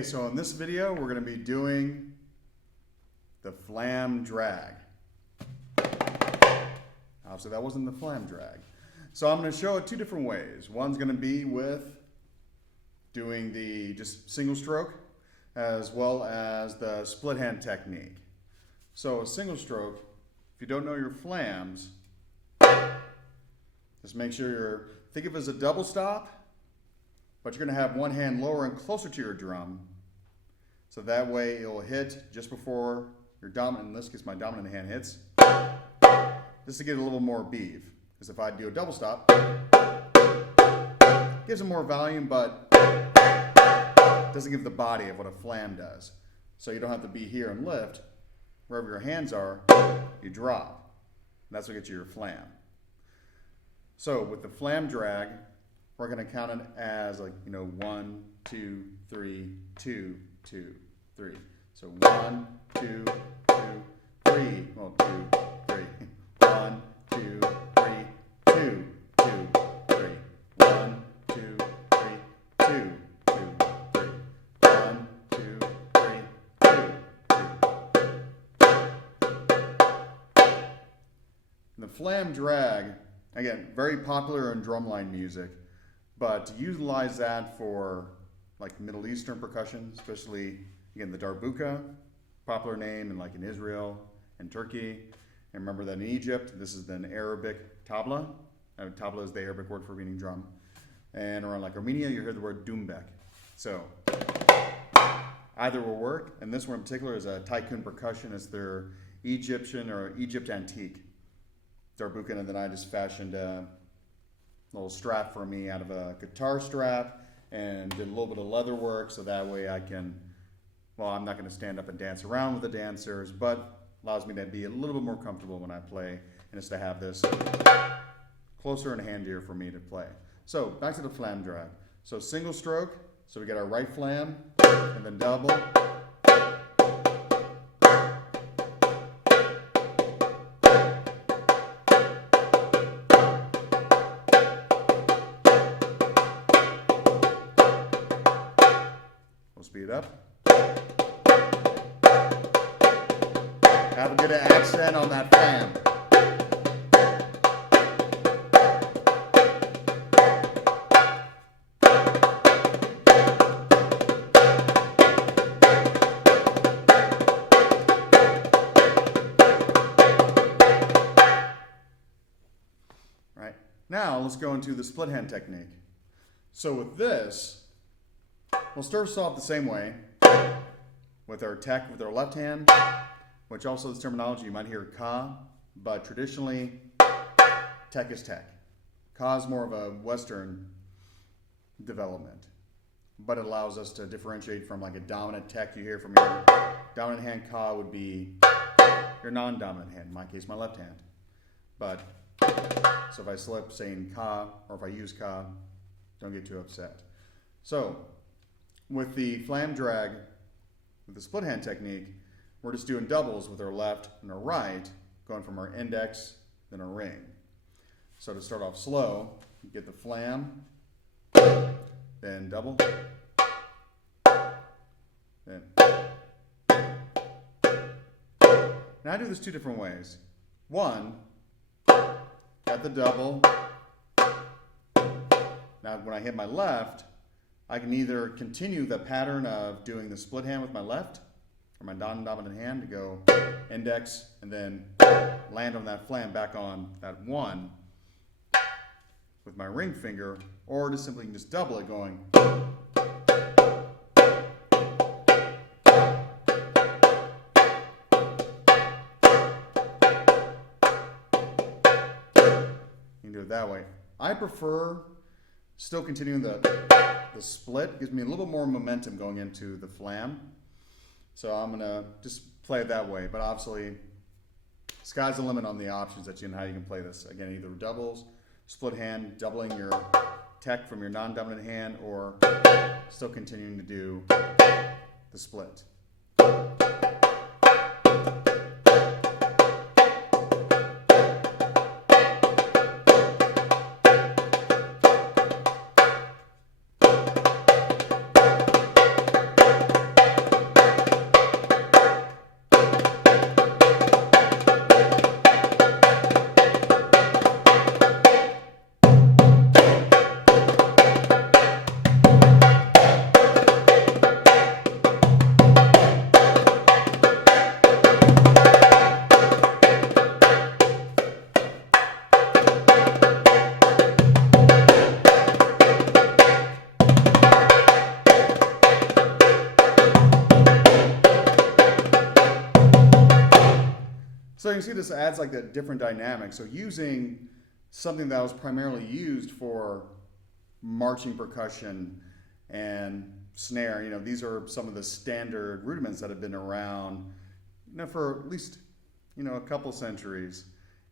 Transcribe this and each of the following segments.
Okay, so in this video, we're going to be doing the Flam drag. Obviously, that wasn't the Flam drag. So I'm going to show it two different ways. One's going to be with doing the just single stroke, as well as the split hand technique. So a single stroke, if you don't know your flams, just make sure you're, think of it as a double stop, but you're going to have one hand lower and closer to your drum. So that way it'll hit just before your dominant, in this case my dominant hand hits, just to get a little more beef. Because if I do a double stop, it gives it more volume, but doesn't give the body of what a flam does. So you don't have to be here and lift. Wherever your hands are, you drop. And that's what gets you your flam. So with the flam drag, we're going to count it as 1, 2, 3, 2, 2, 3. So 1, 2, 2, 3. Well, 2, 3. 1, 2, 3, 2, 2, 3. 1, 2, 3, 2, 2, 3. 1, 2, 3, 2, 2. The flam drag, again, very popular in drumline music. But to utilize that for like Middle Eastern percussion, especially again the Darbuka, popular name in Israel and Turkey. And remember that in Egypt, this is an Arabic tabla. Tabla is the Arabic word for beating drum. And around Armenia, you hear the word Doumbek. So either will work. And this one in particular is a Tycoon percussion. It's their Egyptian or Egypt antique Darbuka, and then I just fashioned a little strap for me out of a guitar strap and did a little bit of leather work so that way I can, well, I'm not going to stand up and dance around with the dancers, but allows me to be a little bit more comfortable when I play, and it's to have this closer and handier for me to play. So back to the flam drag. So single stroke, so we get our right flam, and then double. Speed up. Have a good accent on that flam. Right. Now let's go into the split hand technique. So with this, we'll start us off the same way with our tech with our left hand, which also this terminology you might hear ka, but traditionally tech is tech. Ka is more of a Western development, but it allows us to differentiate from a dominant tech you hear from your dominant hand. Ka would be your non-dominant hand, in my case my left hand. But so if I slip saying ka or if I use ka, don't get too upset. So with the flam drag, with the split hand technique, we're just doing doubles with our left and our right, going from our index, then our ring. So to start off slow, you get the flam, then double, then. Now I do this two different ways. One, got the double. Now when I hit my left, I can either continue the pattern of doing the split hand with my left, or my non-dominant hand to go index, and then land on that flam back on that one with my ring finger, or just simply just double it going. You can do it that way. I prefer still continuing the split. Gives me a little more momentum going into the flam. So I'm gonna just play it that way, but obviously sky's the limit on the options that how you can play this. Again, either doubles, split hand, doubling your tech from your non-dominant hand, or still continuing to do the split. this adds like that different dynamic. So using something that was primarily used for marching percussion and snare, you know, these are some of the standard rudiments that have been around, you know, for at least, you know, a couple centuries,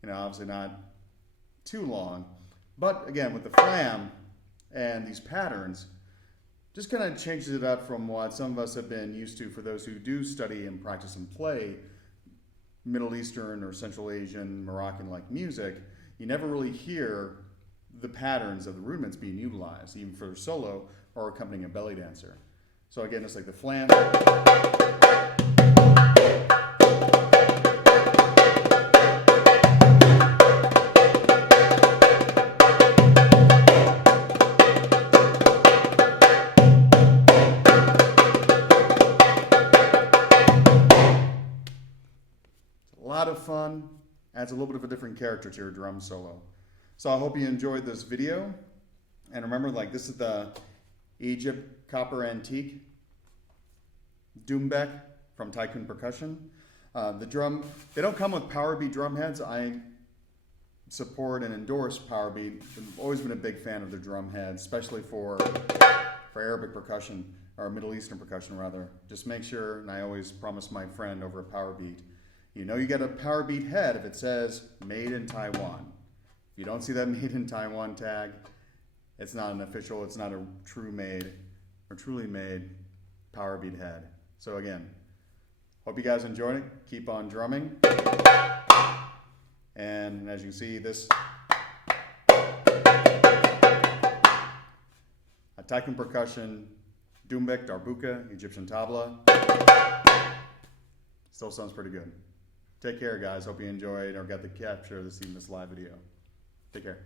you know, obviously not too long. But again, with the flam and these patterns, just kind of changes it up from what some of us have been used to for those who do study and practice and play Middle Eastern or Central Asian, Moroccan-like music. You never really hear the patterns of the rudiments being utilized, even for solo or accompanying a belly dancer. So again, it's like the flam. A lot of fun, adds a little bit of a different character to your drum solo. So I hope you enjoyed this video. And remember, like, this is the Egypt Copper Antique Doumbek from Tycoon Percussion. The drum, they don't come with power beat drum heads. I support and endorse power beat. I've always been a big fan of the drum heads, especially for Arabic percussion, or Middle Eastern percussion rather. Just make sure, and I always promise my friend over a power beat, you know you get a power beat head if it says made in Taiwan. If you don't see that made in Taiwan tag, it's not an official, it's not a true made or truly made power beat head. So again, hope you guys enjoyed it. Keep on drumming. And as you can see, this a Tycoon Percussion Doumbek, Darbuka, Egyptian tabla. Still sounds pretty good. Take care, guys. Hope you enjoyed or got the capture of this live video. Take care.